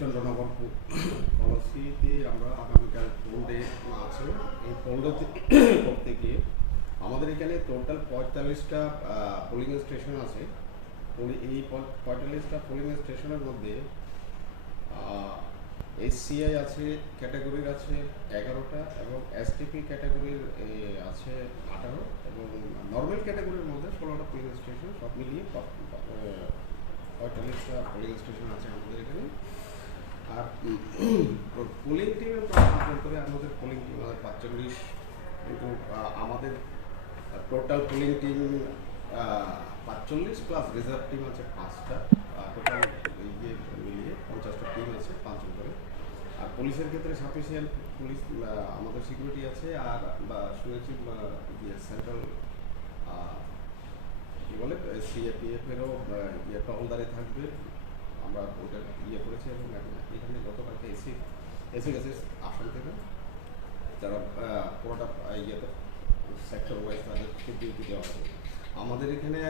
চন্দ্রনগর পলিসিতে আমরা আগামীকাল পোল ডে আছে। এই পোল ডে করতে গিয়ে আমাদের এখানে টোটাল 45টা পোলিং স্টেশন আছে। এই 45টা পোলিং স্টেশনের মধ্যে এসসিআই আছে, ক্যাটাগরির আছে 11টা এবং এসটিপি ক্যাটাগরির আছে 18 এবং নর্মাল ক্যাটাগরির মধ্যে 16টা পোলিং স্টেশন, সব মিলিয়ে 45টা পোলিং স্টেশন আছে আমাদের এখানে। আর পোলিং টিমের কথা করে আমাদের পোলিং টিম 45, কিন্তু আমাদের total polling team 45 plus reserve team আছে 5টা। টোটাল ইয়ে মিলিয়ে 50টা টিম আছে 5 জন করে। আর পুলিশের ক্ষেত্রে সাফিসিয়েন্ট পুলিশ আমাদের সিকিউরিটি আছে। আর শুনেছি সেন্ট্রাল কী বলে সিএপিএফেরও টহলদারি থাকবে। আমরা ওটা করেছি এবং এখানে গতকালকে এসে গেছে আসাম থেকে, যারা পুরোটা সেক্টর ওয়াইজ তাদেরকে ডিউটি দেওয়া হবে। আমাদের এখানে